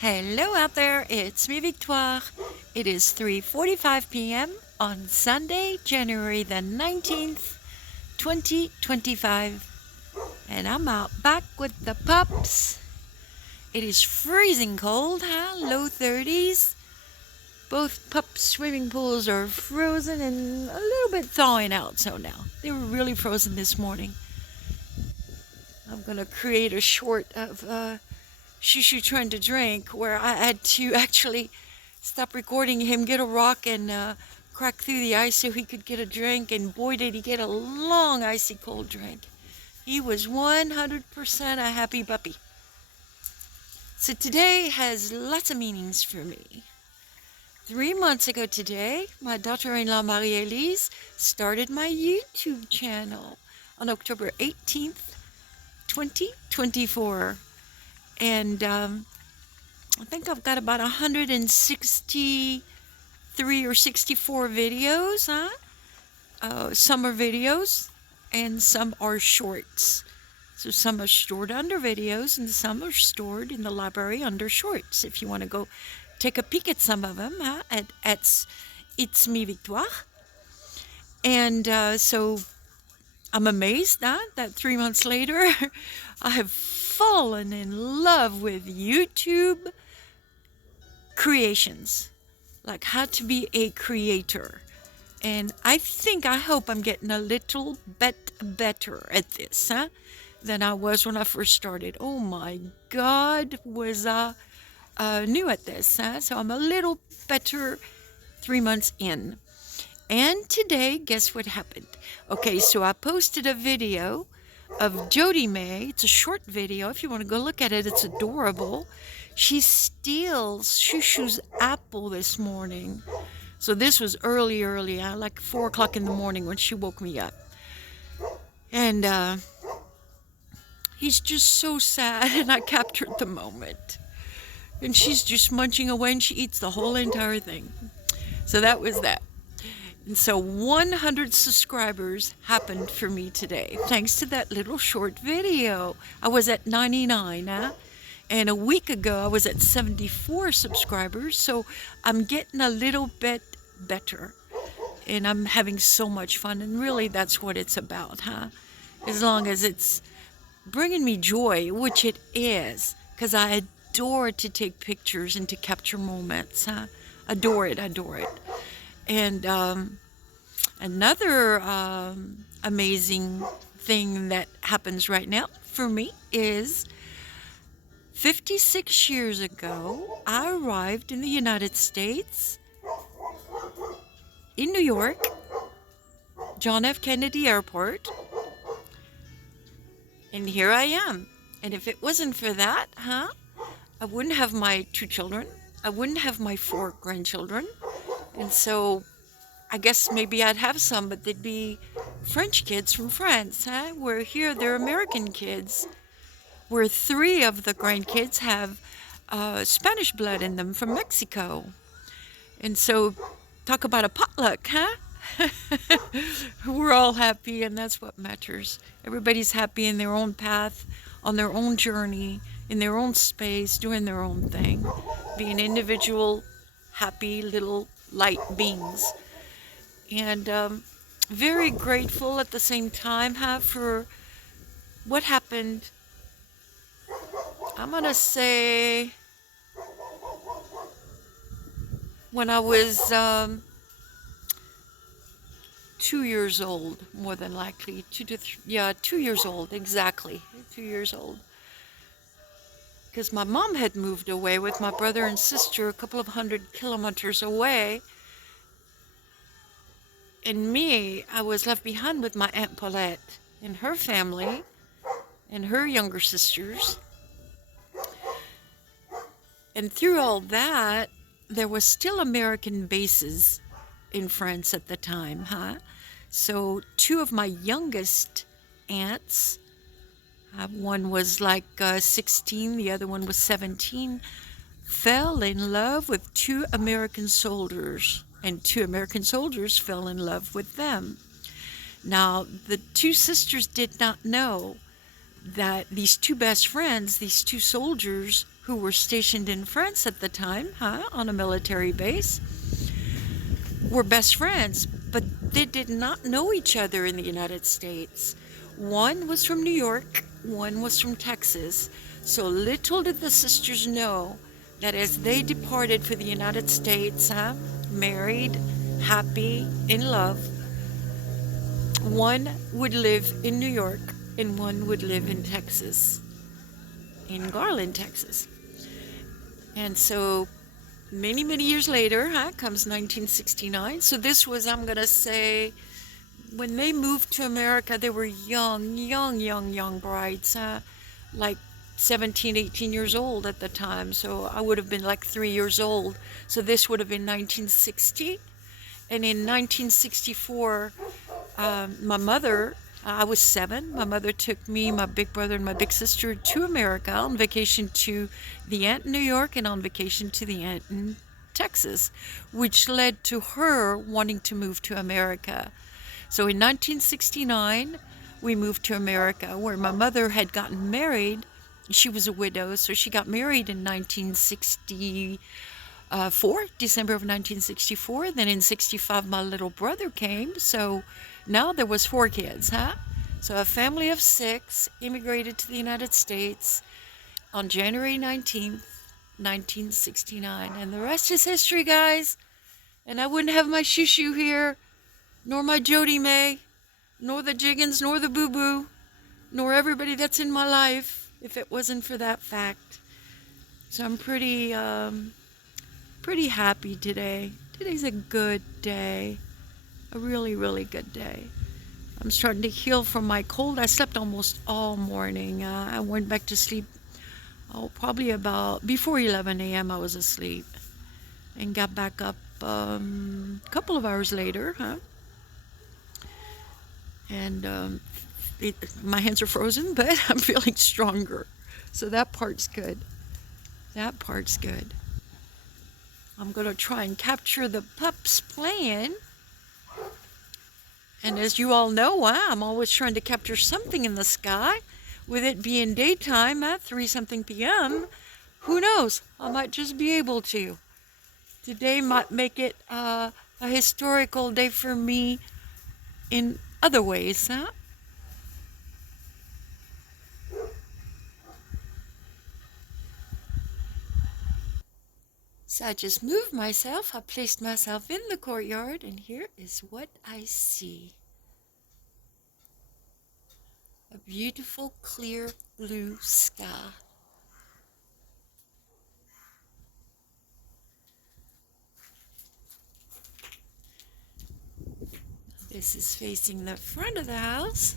Hello out there, it's me Victoire. It is 3:45 p.m. on Sunday, January the 19th, 2025, and I'm out back with the pups. It is freezing cold, huh? Low 30s. Both pup swimming pools are frozen and a little bit thawing out so now. They were really frozen this morning. I'm gonna create a short of Shushu trying to drink, where I had to actually stop recording him get a rock and crack through the ice so he could get a drink, and boy did he get a long icy cold drink. He was 100% a happy puppy. So today has lots of meanings for me. 3 months ago today, my daughter-in-law Marie-Elise started my YouTube channel on October 18th, 2024. And I think I've got about 163 or 64 videos, huh? Some are videos and some are shorts. So some are stored under videos and some are stored in the library under shorts. If you want to go take a peek at some of them, huh? At It's Me Victoire. And so I'm amazed that 3 months later I have fallen in love with YouTube creations, like how to be a creator. And I hope I'm getting a little bit better at this, huh, than I was when I first started. Oh my God, was I new at this, huh? So I'm a little better 3 months in. And today, guess what happened? Okay, so I posted a video of Jody May. It's a short video. If you want to go look at it, it's adorable. She steals Shushu's apple this morning. So this was early, like 4 o'clock in the morning when she woke me up. And he's just so sad, and I captured the moment. And she's just munching away, and she eats the whole entire thing. So that was that. And so 100 subscribers happened for me today, thanks to that little short video. I was at 99, huh? And a week ago, I was at 74 subscribers, so I'm getting a little bit better. And I'm having so much fun, and really that's what it's about, huh? As long as it's bringing me joy, which it is, because I adore to take pictures and to capture moments, huh? Adore it. And another amazing thing that happens right now for me is 56 years ago, I arrived in the United States, in New York, John F. Kennedy Airport, and here I am. And if it wasn't for that, huh, I wouldn't have my 2 children. I wouldn't have my 4 grandchildren. And so I guess maybe I'd have some, but they'd be French kids from France, huh? Where here they're American kids, where 3 of the grandkids have Spanish blood in them from Mexico. And so talk about a potluck, huh? We're all happy, and that's what matters. Everybody's happy in their own path, on their own journey, in their own space, doing their own thing, being individual, happy little light beings. And very grateful at the same time, for what happened. I'm gonna say when I was 2 years old, more than likely, 2 years old, exactly, 2 years old. Because my mom had moved away with my brother and sister a couple of 100 kilometers away. And me, I was left behind with my Aunt Paulette and her family and her younger sisters. And through all that, there was still American bases in France at the time, huh? So 2 of my youngest aunts, one was like 16, the other one was 17, fell in love with 2 American soldiers, and 2 American soldiers fell in love with them. Now, the 2 sisters did not know that these two best friends, these two soldiers who were stationed in France at the time, on a military base, were best friends, but they did not know each other in the United States. One was from New York, one was from Texas. So little did the sisters know that as they departed for the United States, married, happy, in love, one would live in New York and one would live in Texas, in Garland, Texas. And so many, many years later, comes 1969. So this was, I'm going to say, when they moved to America, they were young brides, like 17, 18 years old at the time. So I would have been like 3 years old. So this would have been 1960. And in 1964, my mother, I was 7. My mother took me, my big brother, and my big sister to America on vacation to the aunt in New York and on vacation to the aunt in Texas, which led to her wanting to move to America. So in 1969, we moved to America, where my mother had gotten married. She was a widow, so she got married in 1964, December of 1964. Then in 65, my little brother came. So now there was 4 kids, So a family of 6 immigrated to the United States on January 19th, 1969. And the rest is history, guys. And I wouldn't have my shoo-shoo here, nor my Jody May, nor the Jiggins, nor the Boo-Boo, nor everybody that's in my life if it wasn't for that fact. So I'm pretty happy today. Today's a good day. A really, really good day. I'm starting to heal from my cold. I slept almost all morning. I went back to sleep, probably about before 11 a.m. I was asleep. And got back up a couple of hours later, And my hands are frozen, but I'm feeling stronger. So that part's good. That part's good. I'm going to try and capture the pups playing. And as you all know, I'm always trying to capture something in the sky. With it being daytime at 3-something p.m., who knows? I might just be able to. Today might make it a historical day for me in other ways, So I just moved myself. I placed myself in the courtyard, and here is what I see. A beautiful, clear blue sky. This is facing the front of the house.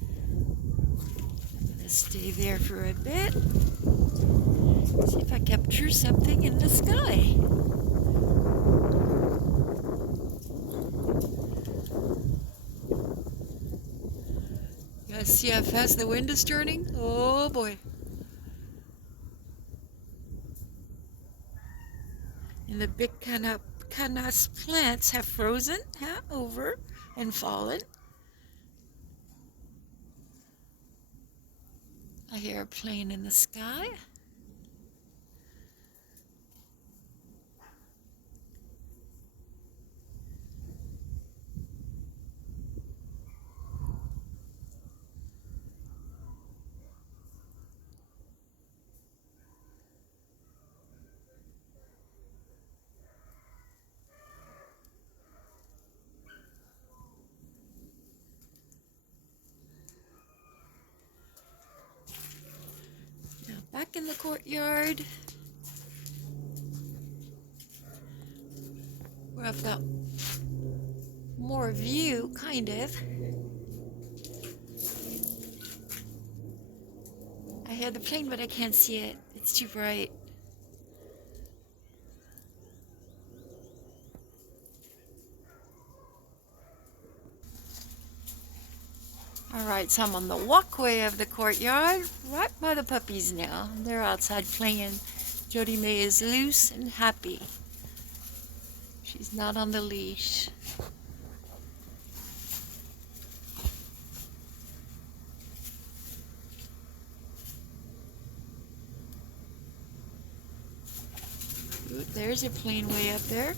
I'm going to stay there for a bit. See if I capture something in the sky. You guys see how fast the wind is turning? Oh boy. And the big canas plants have frozen over and fallen. I hear a plane in the sky. Now back in the courtyard, where I've got more view, kind of. I hear the plane, but I can't see it. It's too bright. Alright, so I'm on the walkway of the courtyard, right by the puppies now. They're outside playing. Jody May is loose and happy. She's not on the leash. cute. There's a plane way up there.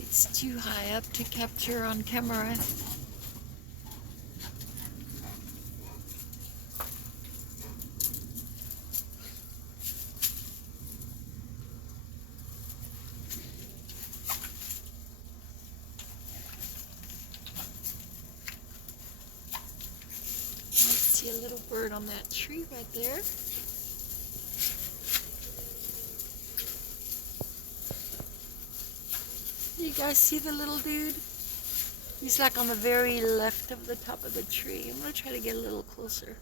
It's too high up to capture on camera. Let's see a little bird on that tree right there. You guys see the little dude? He's like on the very left of the top of the tree. I'm going to try to get a little closer.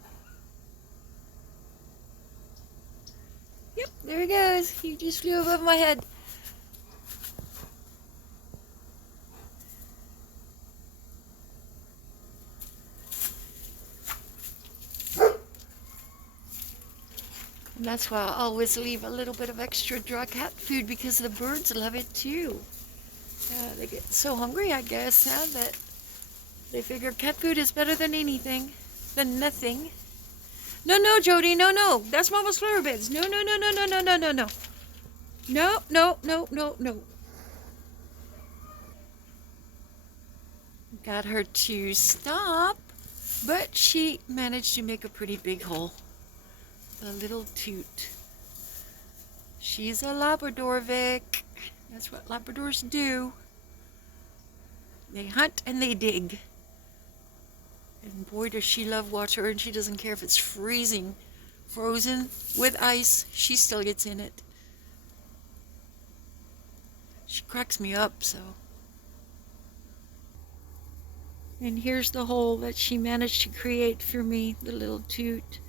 Yep, there he goes. He just flew above my head. And that's why I always leave a little bit of extra dry cat food, because the birds love it too. They get so hungry, I guess, that they figure cat food is better than anything, than nothing. No, no, Jody, no, no. That's Mama's flower beds. No, no, no, no, no, no, no, no, no. No, no, no, no, no. Got her to stop, but she managed to make a pretty big hole. A little toot. She's a Labrador, Vic. That's what Labradors do. They hunt and they dig. And boy, does she love water, and she doesn't care if it's freezing, frozen, with ice. She still gets in it. She cracks me up, so. And here's the hole that she managed to create for me, the little toot.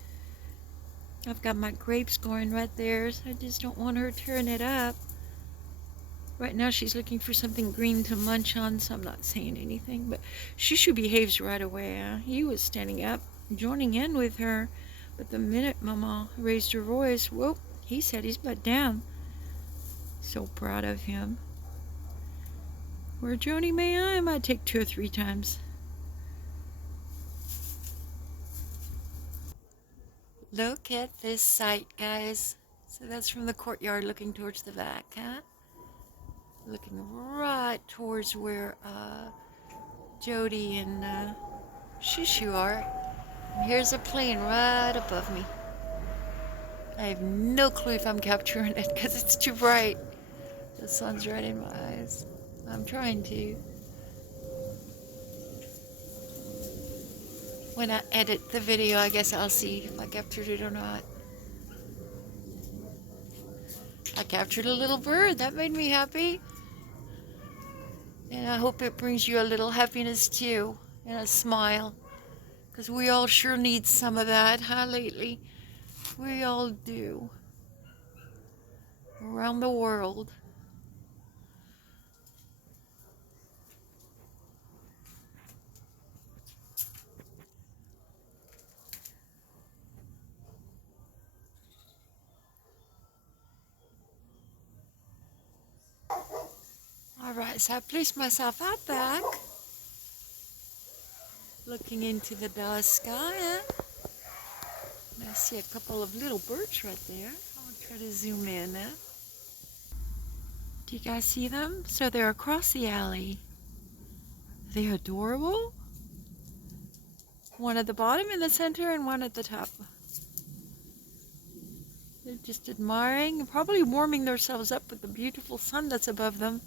I've got my grapes going right there, so I just don't want her tearing it up. Right now she's looking for something green to munch on, so I'm not saying anything, but Shushu behaves right away. He was standing up, joining in with her, but the minute Mama raised her voice, whoop, he set his butt down. So proud of him. Where Joni may I might take 2 or 3 times. Look at this sight, guys. So that's from the courtyard looking towards the back, huh? Looking right towards where Jody and Shushu are. And here's a plane right above me. I have no clue if I'm capturing it because it's too bright. The sun's right in my eyes. I'm trying to. When I edit the video, I guess I'll see if I captured it or not. I captured a little bird. That made me happy. And I hope it brings you a little happiness too, and a smile. Because we all sure need some of that, huh, lately? We all do. Around the world. Alright, so I placed myself out back, looking into the dark sky. And I see a couple of little birds right there. I'll try to zoom in. Do you guys see them? So they're across the alley. They're adorable. One at the bottom in the center and one at the top. They're just admiring and probably warming themselves up with the beautiful sun that's above them.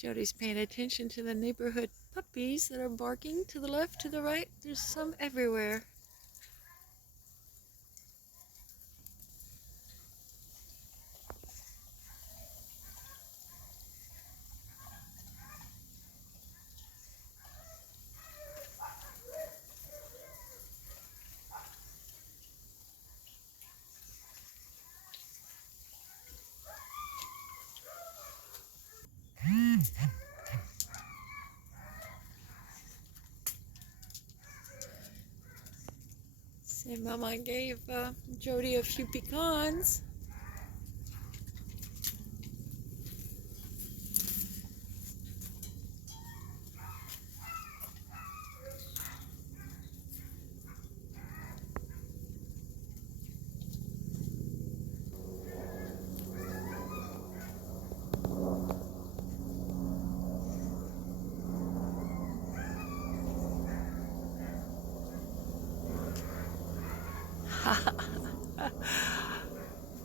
Jody's paying attention to the neighborhood puppies that are barking to the left, to the right. There's some everywhere. See, Mama gave Jody a few pecans.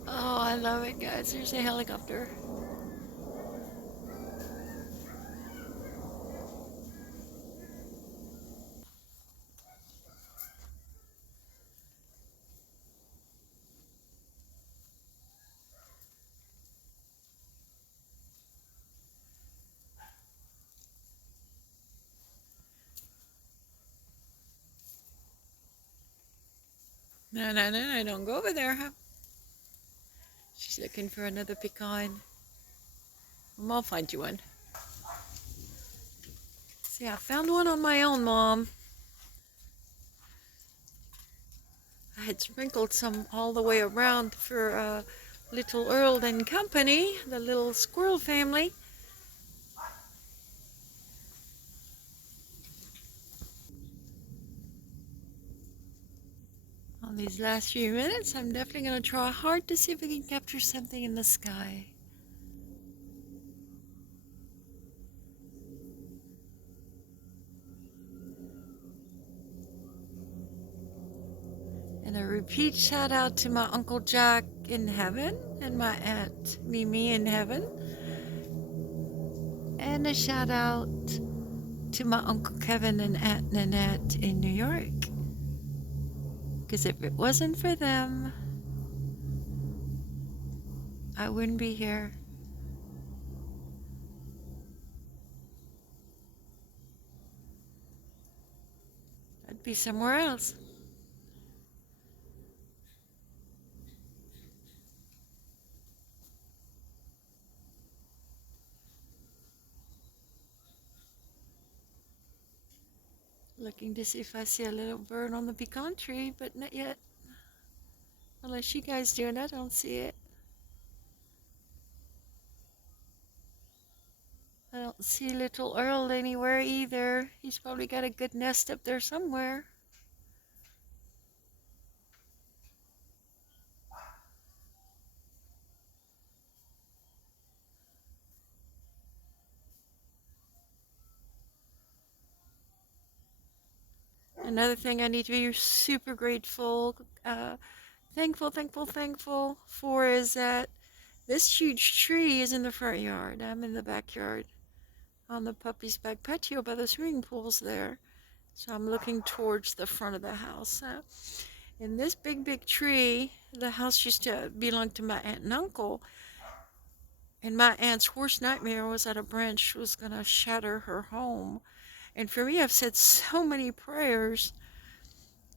Oh, I love it, guys. There's a helicopter. No, no, no, no, don't go over there, huh? She's looking for another pecan. I'll find you one. See, I found one on my own, Mom. I had sprinkled some all the way around for little Earl and company, the little squirrel family. On these last few minutes, I'm definitely going to try hard to see if I can capture something in the sky. And a repeat shout out to my Uncle Jack in heaven and my Aunt Mimi in heaven. And a shout out to my Uncle Kevin and Aunt Nanette in New York. Because if it wasn't for them, I wouldn't be here. I'd be somewhere else. Looking to see if I see a little bird on the pecan tree, but not yet. Unless you guys do, and I don't see it. I don't see little Earl anywhere either. He's probably got a good nest up there somewhere. Another thing I need to be super grateful, thankful for is that this huge tree is in the front yard. I'm in the backyard on the puppy's back patio by the swimming pools there. So I'm looking towards the front of the house. In this big tree, the house used to belong to my aunt and uncle. And my aunt's worst nightmare was that a branch was going to shatter her home. And for me, I've said so many prayers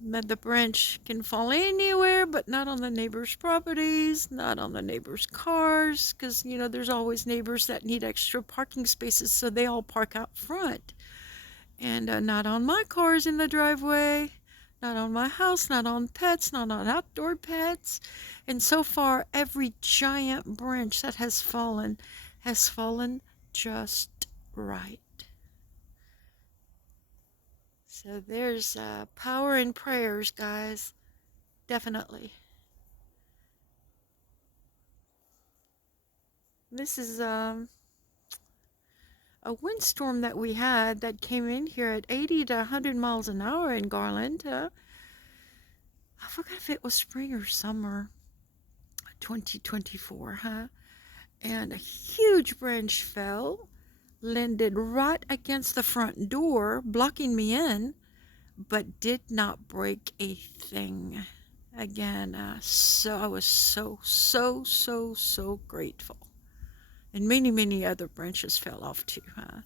that the branch can fall anywhere, but not on the neighbors' properties, not on the neighbors' cars, because, you know, there's always neighbors that need extra parking spaces, so they all park out front. And not on my cars in the driveway, not on my house, not on pets, not on outdoor pets. And so far, every giant branch that has fallen just right. So there's power in prayers, guys. Definitely. This is a windstorm that we had that came in here at 80 to 100 miles an hour in Garland. I forgot if it was spring or summer 2024, huh? And a huge branch fell, landed right against the front door, blocking me in, but did not break a thing. Again, so I was so grateful. And many other branches fell off too, huh?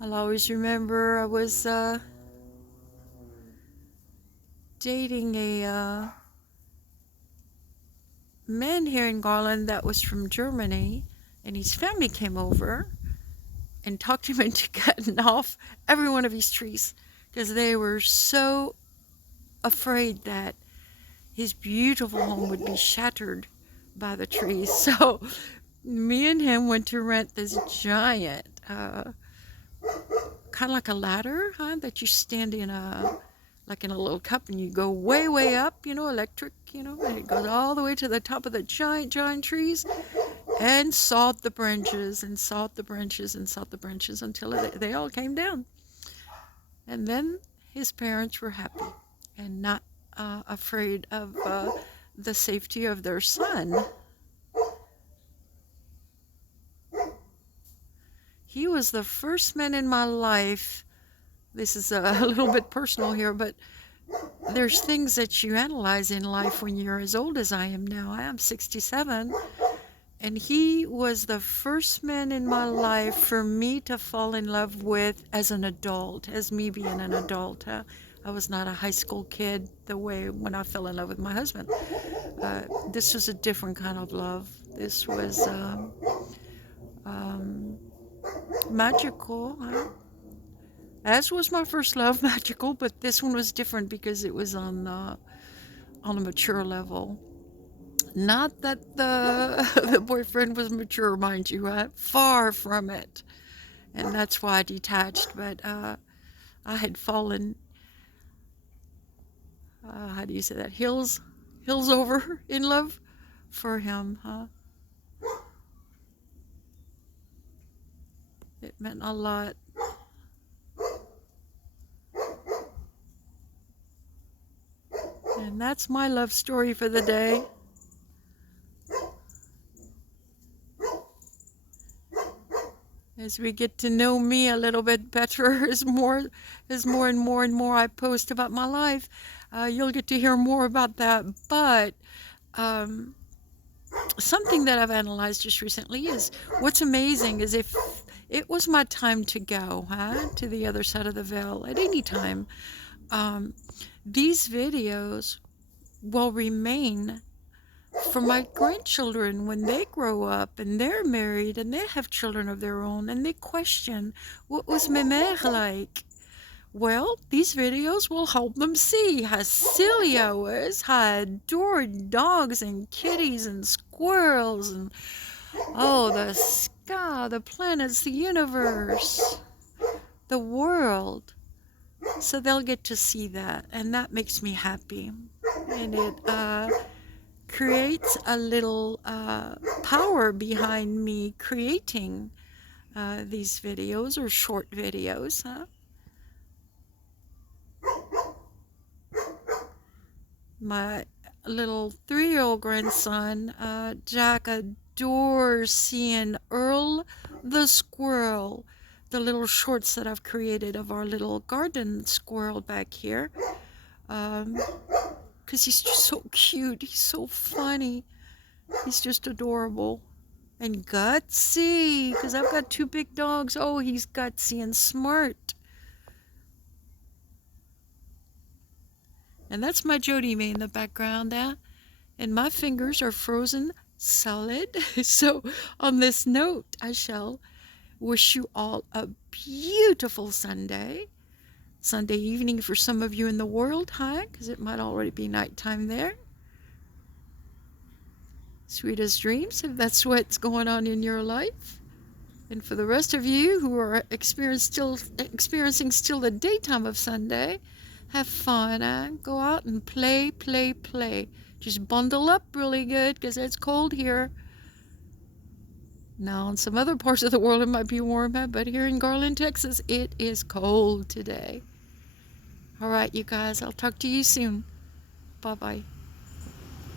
I'll always remember I was dating a man here in Garland that was from Germany, and his family came over and talked him into cutting off every one of his trees because they were so afraid that his beautiful home would be shattered by the trees. So me and him went to rent this giant, kind of like a ladder, huh, that you stand in like in a little cup and you go way up, you know, electric, you know, and it goes all the way to the top of the giant trees, and sawed the branches and sawed the branches and sawed the branches until they all came down. And then his parents were happy and not afraid of the safety of their son. He was the first man in my life. This is a little bit personal here, but there's things that you analyze in life when you're as old as I am now. I am 67, and he was the first man in my life for me to fall in love with as an adult, as me being an adult. I was not a high school kid the way when I fell in love with my husband. This was a different kind of love. This was magical. As was my first love, magical, but this one was different because it was on a mature level. Not that the boyfriend was mature, mind you, far from it, and that's why I detached. But I had fallen, how do you say that? Hills over in love for him, huh? It meant a lot. And that's my love story for the day. As we get to know me a little bit better, as more and more I post about my life, you'll get to hear more about that. But something that I've analyzed just recently is what's amazing is if it was my time to go to the other side of the veil at any time, these videos will remain for my grandchildren when they grow up and they're married and they have children of their own and they question, what was my mère like? Well, these videos will help them see how silly I was, how I adored dogs and kitties and squirrels and, oh, the sky, the planets, the universe, the world. So they'll get to see that, and that makes me happy. And it creates a little power behind me creating these videos or short videos, My little 3-year-old grandson, Jack, adores seeing Earl the squirrel, the little shorts that I've created of our little garden squirrel back here. Because he's just so cute. He's so funny. He's just adorable. And gutsy, because I've got 2 big dogs. Oh, he's gutsy and smart. And that's my Jody May in the background there. And my fingers are frozen solid. So on this note, I shall wish you all a beautiful Sunday evening for some of you in the world, because it might already be nighttime there. Sweetest dreams, if that's what's going on in your life. And for the rest of you who are experiencing still the daytime of Sunday, have fun, go out and play. Just bundle up really good, because it's cold here. Now, in some other parts of the world, it might be warm, but here in Garland, Texas, it is cold today. All right, you guys, I'll talk to you soon. Bye-bye.